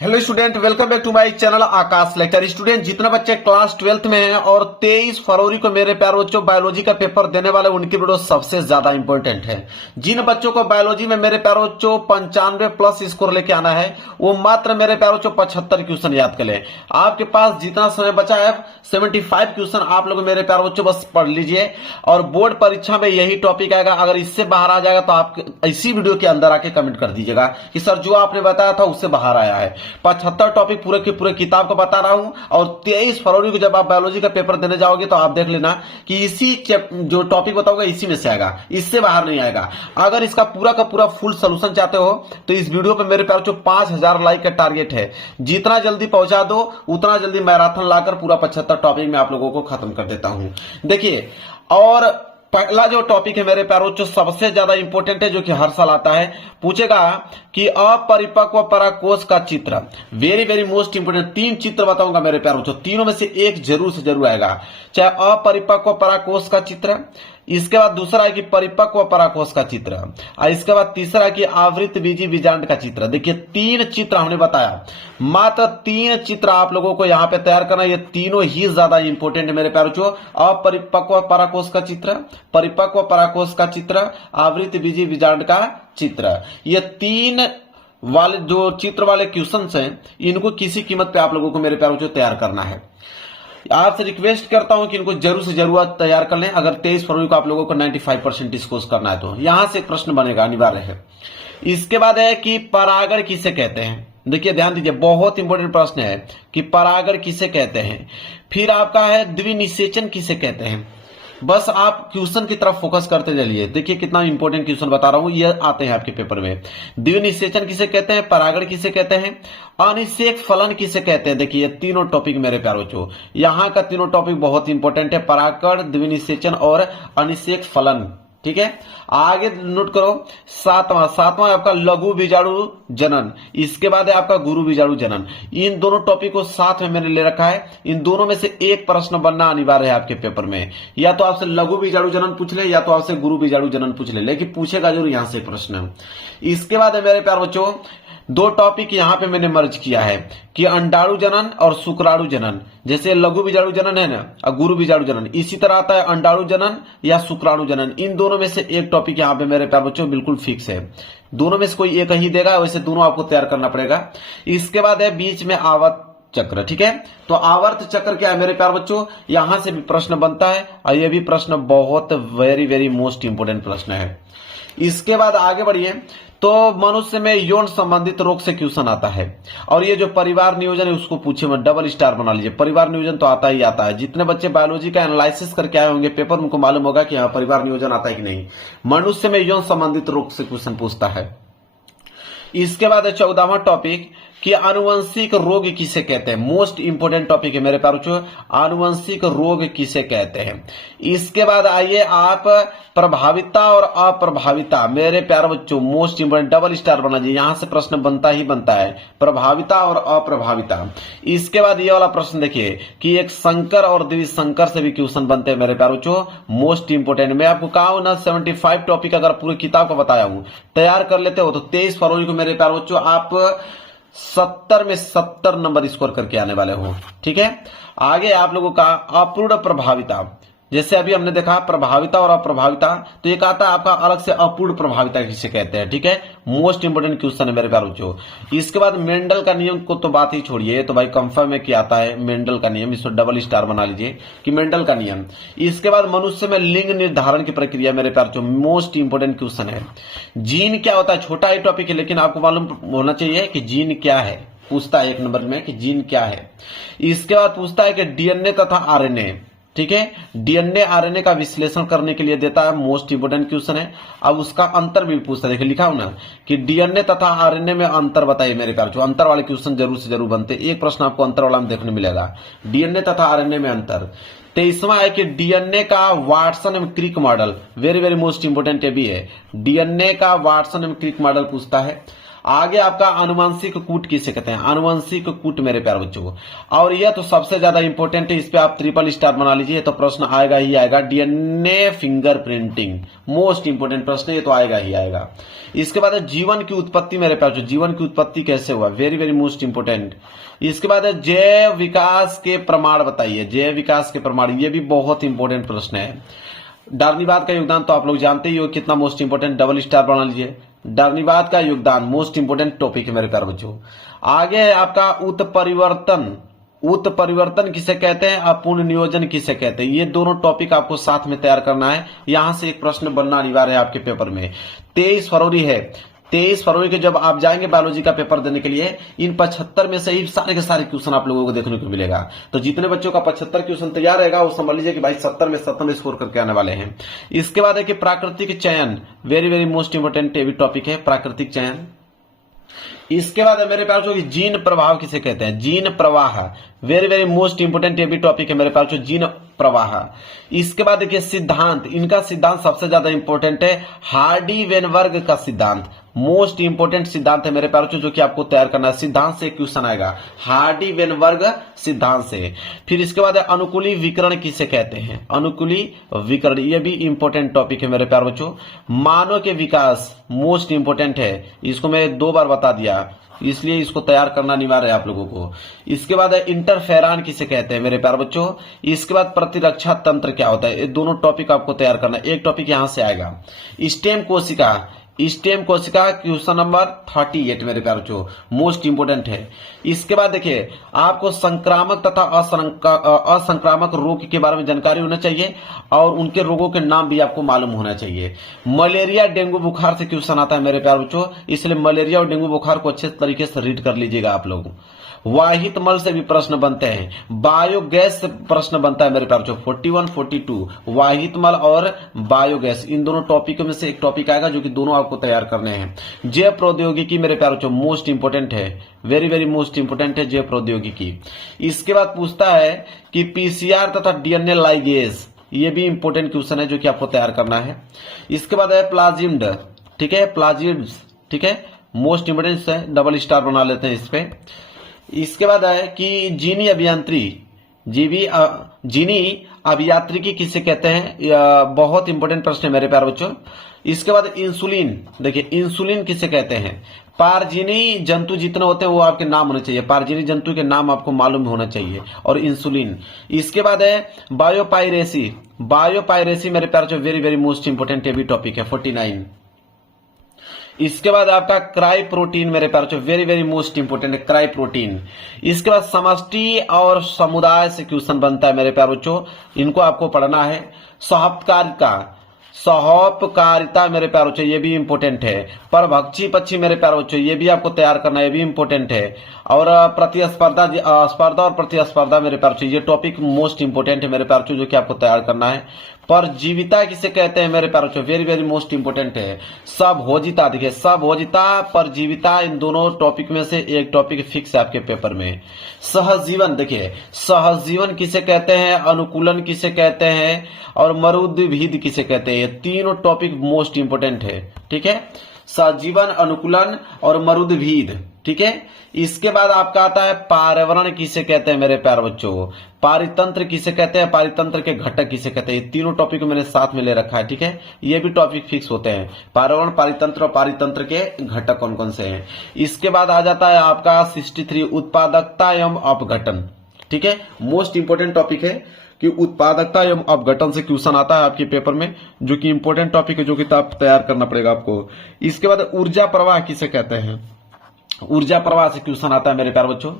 Hello student, welcome back to my channel Akash lecture. Student, जितने बच्चे class 12th में हैं और 23 फरवरी को मेरे प्यारे बच्चों बायोलॉजी का पेपर देने वाले, उनकी वीडियो सबसे ज्यादा इंपॉर्टेंट है। जिन बच्चों को बायोलॉजी में मेरे प्यारे बच्चों 95 प्लस स्कोर लेके आना है, वो मात्र मेरे प्यारे बच्चों 75 क्वेश्चन याद कर ले। आपके पास जितना समय बचा है 75 क्वेश्चन आप लोग मेरे प्यारे बच्चों बस पढ़ लीजिए, और बोर्ड परीक्षा में यही टॉपिक आएगा। अगर इससे बाहर आ जाएगा तो आप इसी वीडियो के अंदर आके कमेंट कर दीजिएगा कि सर जो आपने बताया था उससे बाहर आया है। 75 टॉपिक पूरे की पूरे किताब को बता रहा हूं, और 23 फरवरी को जब आप बायोलॉजी का पेपर देने जाओगे तो आप देख लेना कि इसी जो टॉपिक बताऊंगा इसी में से आएगा, इससे बाहर नहीं आएगा। अगर इसका पूरा का पूरा फुल सोल्यूशन चाहते हो तो इस वीडियो पे मेरे प्यारे 5000 लाइक का टारगेट है। जितना जल्दी पहुंचा दो उतना जल्दी मैराथन लाकर पूरा 75 टॉपिक में आप लोगों को खत्म कर देता हूं। देखिए, और पहला जो टॉपिक है मेरे प्यारों जो सबसे ज्यादा इंपॉर्टेंट है, जो कि हर साल आता है, पूछेगा कि अपरिपक्व पराकोष का चित्र। Very very most important. 3 चित्र बताऊंगा मेरे प्यारों, तीनों में से एक जरूर से जरूर आएगा। चाहे अपरिपक्व पराकोष का चित्र, इसके बाद दूसरा है कि परिपक्व पराकोष का चित्र, और इसके बाद तीसरा है कि आवृत बीजी बीजांड का चित्र। देखिए 3 चित्र हमने बताया, मात्र 3 चित्र आप लोगों को यहाँ पे तैयार करना। ये तीनों ही ज्यादा इंपॉर्टेंट है मेरे प्यारों। अपरिपक्व पराकोष का चित्र, परिपक्व पराकोष का चित्र, आवृत बीजी बीजांड का चित्र। ये 3 वाले जो चित्र वाले क्वेश्चन हैं, इनको किसी कीमत पे आप लोगों को मेरे प्यारों तैयार करना है। आपसे रिक्वेस्ट करता हूं कि इनको जरूर से जरूर तैयार कर लें। अगर 23 फरवरी को आप लोगों को 95% स्कोर करना है तो यहां से एक प्रश्न बनेगा, अनिवार्य है। इसके बाद है कि परागण किसे कहते हैं। देखिए ध्यान दीजिए, बहुत इंपॉर्टेंट प्रश्न है कि परागण किसे कहते हैं। फिर आपका है द्विनिषेचन किसे कहते हैं। बस आप क्वेश्चन की तरफ फोकस करते चलिए। देखिए कितना इंपॉर्टेंट क्वेश्चन बता रहा हूं, ये आते हैं आपके पेपर में। द्विनिषेचन किसे कहते हैं, परागण किसे कहते हैं, अनिषेक फलन किसे कहते हैं। देखिए ये तीनों टॉपिक मेरे प्यारों चो, यहाँ का तीनों टॉपिक बहुत इंपॉर्टेंट है, परागण, द्विनिषेचन और अनिषेक फलन। ठीक है, आगे नोट करो। सातवां आपका लघु बीजाणु जनन, इसके बाद है आपका गुरु बीजाणु जनन। इन दोनों टॉपिक को साथ में मैंने ले रखा है। इन दोनों में से एक प्रश्न बनना अनिवार्य है आपके पेपर में। या तो आपसे लघु बीजाणु जनन पूछ ले, या तो आपसे गुरु बीजाणु जनन पूछ ले, लेकिन पूछेगा जरूर यहां से प्रश्न। इसके बाद है मेरे प्यारे बच्चों 2 टॉपिक यहां पे मैंने मर्ज किया है कि अंडाणु जनन और शुक्राणु जनन। जैसे लघु बीजाणु जनन है ना, और गुरु बीजाणु जनन, इसी तरह आता है अंडाणु जनन या शुक्राणु जनन। इन दोनों में से एक टॉपिक यहां पे मेरे प्यारे बच्चों बिल्कुल फिक्स है। दोनों में से कोई एक ही देगा, वैसे दोनों आपको तैयार करना पड़ेगा। इसके बाद है बीच में आवर्त चक्र। ठीक है, तो आवर्त चक्र क्या है मेरे प्यारे बच्चों, यहां से भी प्रश्न बनता है, और यह भी प्रश्न बहुत वेरी वेरी मोस्ट इंपोर्टेंट प्रश्न है। इसके बाद आगे बढ़िए, तो मनुष्य में यौन संबंधित रोग से क्वेश्चन आता है, और ये जो परिवार नियोजन है उसको पूछे मत, डबल स्टार बना लीजिए। परिवार नियोजन तो आता ही आता है। जितने बच्चे बायोलॉजी का एनालिसिस करके आए होंगे पेपर, उनको मालूम होगा कि यहाँ परिवार नियोजन आता है कि नहीं। मनुष्य में यौन संबंधित रोग से क्वेश्चन पूछता है। इसके बाद 14वां टॉपिक कि आनुवंशिक रोग किसे कहते हैं। मोस्ट इंपोर्टेंट टॉपिक है मेरे प्यारों, आनुवंशिक रोग किसे कहते हैं। इसके बाद आइए आप प्रभाविता और अप्रभाविता। मेरे प्यारे बच्चों मोस्ट इंपोर्टेंट, डबल स्टार बना दीजिए, यहां से प्रश्न बनता ही बनता है, प्रभाविता और अप्रभाविता। इसके बाद ये वाला प्रश्न देखिए कि एक संकर और द्विसंकर से भी क्वेश्चन बनते हैं मेरे प्यारे बच्चों, मोस्ट इंपोर्टेंट। मैं आपको कहा हूं ना 75 टॉपिक अगर पूरी किताब का बताया हूं, तैयार कर लेते हो तो 23 फरवरी को मेरे प्यारे बच्चों आप 70 में 70 नंबर स्कोर करके आने वाले हो। ठीक है, आगे आप लोगों का अपूर्ण प्रभाविता। जैसे अभी हमने देखा प्रभाविता और अप्रभाविता, तो एक आता है आपका अलग से अपूर्ण प्रभाविता किसे कहते हैं। ठीक है, मोस्ट इंपोर्टेंट क्वेश्चन है मेरे प्यारों को। इसके बाद मेंडल का नियम को तो बात ही छोड़िए, तो भाई कंफर्म है कि आता है मेंडल का नियम, इसको डबल स्टार बना लीजिए कि मेंडल का नियम। इसके बाद मनुष्य में लिंग निर्धारण की प्रक्रिया मेरे प्यारों, मोस्ट इंपोर्टेंट क्वेश्चन है। जीन क्या होता है, छोटा ही टॉपिक है लेकिन आपको मालूम होना चाहिए कि जीन क्या है। पूछता है 1 नंबर में कि जीन क्या है। इसके बाद पूछता है कि डीएनए तथा आरएनए। ठीक है, डीएनए आरएनए का विश्लेषण करने के लिए देता है, मोस्ट इंपोर्टेंट क्वेश्चन है। अब उसका अंतर भी पूछता है, देखिए लिखा हो ना कि डीएनए तथा आरएनए में अंतर बताइए मेरे प्यारे। जो अंतर वाले क्वेश्चन जरूर से जरूर बनते, एक प्रश्न आपको अंतर वाला में देखने मिलेगा, डीएनए तथा आरएनए में अंतर। 23वां है कि डीएनए का वाटसन एवं Crick model, very very most important ये भी है। डीएनए का वाटसन एवं क्रिक मॉडल पूछता है। आगे आपका अनुवांशिक कूट किसे कहते हैं, अनुवांशिक कूट मेरे प्यारे बच्चों। और यह तो सबसे ज्यादा इंपॉर्टेंट है, इस पे आप ट्रिपल स्टार बना लीजिए, तो प्रश्न आएगा ही आएगा। डीएनए फिंगरप्रिंटिंग मोस्ट इंपोर्टेंट प्रश्न, ये तो आएगा ही आएगा। इसके बाद है जीवन की उत्पत्ति मेरे प्यारे, जीवन की उत्पत्ति कैसे हुआ, वेरी वेरी मोस्ट इंपोर्टेंट। इसके बाद है जैव विकास के प्रमाण बताइए, जैव विकास के प्रमाण, ये भी बहुत इंपॉर्टेंट प्रश्न है। डार्नीवाद का योगदान तो आप लोग जानते ही हो कितना मोस्ट इंपोर्टेंट, डबल स्टार बना लीजिए। डार्नीवाद का योगदान मोस्ट इंपोर्टेंट टॉपिक है मेरे प्यारे बच्चों। आगे है आपका उत्परिवर्तन, उत्परिवर्तन किसे कहते हैं, अपूर्ण नियोजन किसे कहते हैं, ये दोनों टॉपिक आपको साथ में तैयार करना है। यहां से एक प्रश्न बनना अनिवार्य है आपके पेपर में। 23 फरवरी है, 23 फरवरी के जब आप जाएंगे बायोलॉजी का पेपर देने के लिए, इन 75 में से ही सारे के सारे क्वेश्चन आप लोगों को देखने को मिलेगा। तो जितने बच्चों का 75 क्वेश्चन तैयार रहेगा वो समझ लीजिए कि भाई 70 में 70 स्कोर करके आने वाले हैं। इसके बाद है कि प्राकृतिक चयन, वेरी वेरी मोस्ट इंपोर्टेंट ये भी टॉपिक है, प्राकृतिक चयन। इसके बाद है मेरे प्यारे बच्चों जीन प्रवाह किसे कहते हैं, जीन प्रवाह, वेरी वेरी मोस्ट इंपोर्टेंट ये भी टॉपिक है मेरे प्यारे बच्चों, जीन प्रवाह। इसके बाद देखिए सिद्धांत, इनका सिद्धांत सबसे ज्यादा इंपॉर्टेंट है, हार्डी वेनबर्ग का सिद्धांत, मोस्ट इंपोर्टेंट सिद्धांत है मेरे प्यारे बच्चों, जो कि आपको तैयार करना है। सिद्धांत से क्वेश्चन आएगा, हार्डी वेनबर्ग सिद्धांत से। फिर इसके बाद अनुकूली विकर्ण किसे कहते हैं, अनुकूली विकर्ण, ये भी इंपॉर्टेंट टॉपिक है मेरे प्यारे बच्चों। मानव के विकास मोस्ट इंपोर्टेंट है, इसको मैं 2 बार बता दिया, इसलिए इसको तैयार करना अनिवार्य है आप लोगों को। इसके बाद इंटरफेरॉन किसे कहते हैं मेरे प्यारे बच्चों। इसके बाद प्रतिरक्षा तंत्र क्या होता है, ये दोनों टॉपिक आपको तैयार करना है। एक टॉपिक यहां से आएगा स्टेम कोशिका, स्टेम कोशिका क्वेश्चन नंबर 38 मेरे प्यारे बच्चों, मोस्ट इंपोर्टेंट है। इसके बाद देखिए आपको संक्रामक तथा असंक्रामक रोग के बारे में जानकारी होना चाहिए और उनके रोगों के नाम भी आपको मालूम होना चाहिए। मलेरिया डेंगू बुखार से क्वेश्चन आता है मेरे प्यारे बच्चों, इसलिए मलेरिया और डेंगू बुखार को अच्छे तरीके से रीड कर लीजिएगा आप लोग। वाहित मल से भी प्रश्न बनते हैं, बायोगैस से प्रश्न बनता है मेरे प्यारे बच्चों, 41, 42 वाहित मल और बायोगैस, इन दोनों टॉपिकों में से एक टॉपिक आएगा जो कि दोनों आपको तैयार करने हैं। जैव प्रौद्योगिकी मेरे प्यारे बच्चों मोस्ट इंपोर्टेंट है, वेरी वेरी मोस्ट इंपोर्टेंट है जैव प्रौद्योगिकी। इसके बाद पूछता है कि पीसीआर तथा डीएनए लाइगेज, ये भी इंपोर्टेंट क्वेश्चन है जो कि आपको तैयार करना है। इसके बाद है प्लाजिम्ड, ठीक है, प्लाजिम्स, ठीक है, मोस्ट इंपोर्टेंट है, डबल स्टार बना लेते हैं इस पे। इसके बाद है कि जीनी अभियांत्रिकी, जीनी अभियांत्रिकी किसे कहते हैं, बहुत इंपोर्टेंट प्रश्न है मेरे प्यारे बच्चों। इसके बाद इंसुलिन, देखिए इंसुलिन किसे कहते हैं, पारजीनी जंतु जितने होते हैं वो आपके नाम होने चाहिए, पारजीनी जंतु के नाम आपको मालूम होना चाहिए, और इंसुलिन। इसके बाद है बायोपायरेसी, बायोपायरेसी मेरे प्यारे बच्चों वेरी वेरी मोस्ट इंपोर्टेंट ये भी टॉपिक है, 49। इसके बाद आपका क्राई प्रोटीन मेरे प्यारे बच्चों वेरी वेरी मोस्ट इंपोर्टेंट है, क्राई प्रोटीन। इसके बाद समष्टि और समुदाय से क्वेश्चन बनता है मेरे प्यारे बच्चों, इनको आपको पढ़ना है। सौपकारिता मेरे प्यारे बच्चों ये भी इंपोर्टेंट है। परभक्षी पक्षी मेरे प्यारे बच्चों ये भी आपको तैयार करना है, ये भी इंपोर्टेंट है। और प्रतिस्पर्धा, स्पर्धा और प्रतिस्पर्धा मेरे प्यारे बच्चों ये टॉपिक मोस्ट इंपोर्टेंट है मेरे प्यारे बच्चों, जो कि आपको तैयार करना है। परजीविता किसे कहते हैं मेरे प्यारे बच्चों, वेरी वेरी मोस्ट इंपोर्टेंट है। सबभोजिता, देखिए सबभोजिता परजीविता, इन दोनों टॉपिक में से एक टॉपिक फिक्स है आपके पेपर में। सहजीवन, देखिए सहजीवन किसे कहते हैं, अनुकूलन किसे कहते हैं, और मरुद्भिद किसे कहते हैं, ये तीनों टॉपिक मोस्ट इंपोर्टेंट है, ठीक है, सहजीवन, अनुकूलन और मरुद्भिद, ठीक है। इसके बाद आपका आता है पर्यावरण किसे कहते हैं मेरे प्यारे बच्चों, पारितंत्र किसे कहते हैं, पारितंत्र के घटक किसे कहते हैं, ये तीनों टॉपिक मैंने साथ में ले रखा है, ठीक है। ये भी टॉपिक फिक्स होते हैं, पर्यावरण, पारितंत्र और पारितंत्र के घटक कौन कौन से हैं। इसके बाद आ जाता है आपका 63 उत्पादकता एवं अपघटन, ठीक है, मोस्ट इंपोर्टेंट टॉपिक है कि उत्पादकता एवं अपघटन से क्वेश्चन आता है आपके पेपर में, जो कि इंपोर्टेंट टॉपिक है, जो कि आप तैयार करना पड़ेगा आपको। इसके बाद ऊर्जा प्रवाह किसे कहते हैं, ऊर्जा प्रवाह से क्वेश्चन आता है मेरे प्यारे बच्चों,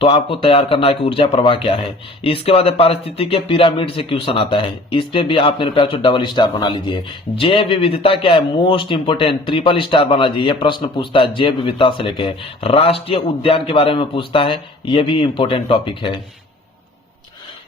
तो आपको तैयार करना है कि ऊर्जा प्रवाह क्या है। इसके बाद पारिस्थितिकी के पिरामिड से क्वेश्चन आता है, इस पे भी आप मेरे प्यारे बच्चों डबल स्टार बना लीजिए। जैव विविधता क्या है, मोस्ट इंपोर्टेंट, ट्रिपल स्टार बना लीजिए, यह प्रश्न पूछता है जैव विविधता से लेके। राष्ट्रीय उद्यान के बारे में पूछता है, यह भी इंपोर्टेंट टॉपिक है।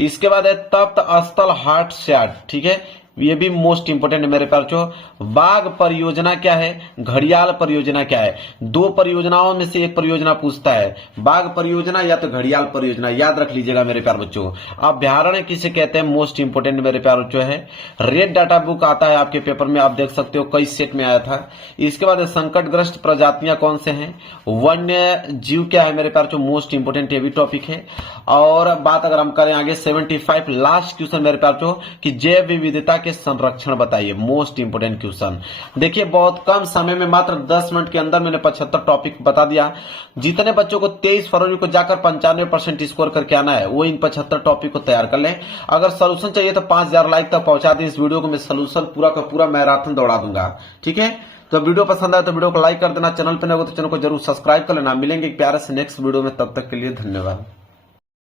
इसके बाद है तप्त स्थल हॉट शॉट, ठीक है, ये भी मोस्ट इंपोर्टेंट है मेरे प्यारे बच्चों। बाघ परियोजना क्या है, घड़ियाल परियोजना क्या है। दो परियोजनाओं में से एक परियोजना पूछता है, बाघ परियोजना या तो घड़ियाल परियोजना, याद रख लीजिएगा मेरे प्यारे बच्चों। अभ्यारण्य किसे कहते हैं, मोस्ट इंपोर्टेंट मेरे प्यारे बच्चों है। रेड डाटा बुक आता है आपके पेपर में, आप देख सकते हो कई सेट में आया था। इसके बाद संकटग्रस्त प्रजातियां कौन से हैं, वन्य जीव क्या है मेरे प्यारे बच्चों, मोस्ट इंपोर्टेंट ये भी टॉपिक है। और बात अगर हम करें आगे 75 लास्ट क्वेश्चन मेरे प्यारे बच्चों कि जैव विविधता के संरक्षण बताइए, मोस्ट इंपोर्टेंट क्वेश्चन। देखिए बहुत कम समय में मात्र 10 मिनट के अंदर मैंने 75 टॉपिक बता दिया। जितने बच्चों को 23 फरवरी को जाकर 95% स्कोर करके आना है वो इन 75 टॉपिक को तैयार कर लें। अगर सोल्यूशन चाहिए तो 5000 लाइक तक पहुंचा दें इस वीडियो को, मैं सोल्यूशन पूरा का पूरा मैराथन दौड़ा दूंगा। ठीक है, तो वीडियो पसंद आए तो वीडियो को लाइक कर देना, चैनल पर नए हो तो चैनल को जरूर सब्सक्राइब कर लेना। मिलेंगे एक प्यारे से नेक्स्ट वीडियो में, तब तक के लिए धन्यवाद।